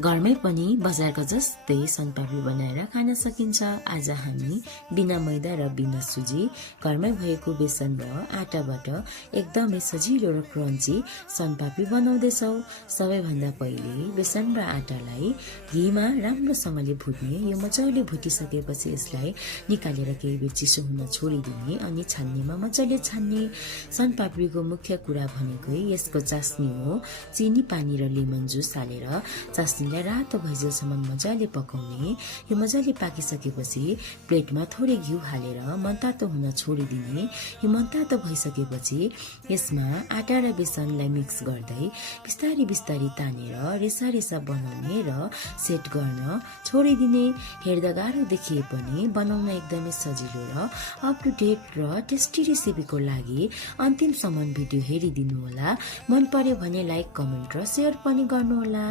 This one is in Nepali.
घरमै पनि बजारको जस्तै सनपापडी बनाएर खान सकिन्छ। आज हामी बिना मैदा र बिना सुजी घरमै भएको बेसन र आटाबाट एकदमै सजिलो र क्रन्ची सनपापडी बनाउँदैछौँ। सबैभन्दा पहिले बेसन र आटालाई घीमा राम्रोसँगले भुट्ने। यो मजाले भुटिसकेपछि यसलाई निकालेर केही बेर चिसो हुन छोडिदिने अनि छान्नेमा मजाले छान्ने। सनपापडीको मुख्य कुरा भनेकै यसको चास्नी हो। चिनी, पानी र लेमन जुस हालेर चास्नीलाई रातो भइजेलसम्म मजाले पकाउने। यो मजाले पाकिसकेपछि प्लेटमा थोरै घिउ हालेर मनतातो हुन छोडिदिने। यो मनतातो भइसकेपछि यसमा आटा र बेसनलाई मिक्स गर्दै बिस्तारै बिस्तारै तानेर रेसा रेसा बनाउने र सेट गर्न छोडिदिने। हेर्दा गाह्रो देखिए पनि बनाउन एकदमै सजिलो र अप टु डेट र टेस्टी रेसिपीको लागि अन्तिमसम्म भिडियो हेरिदिनु होला। मन पर्यो भने लाइक, कमेन्ट र सेयर पनि गर्नुहोला।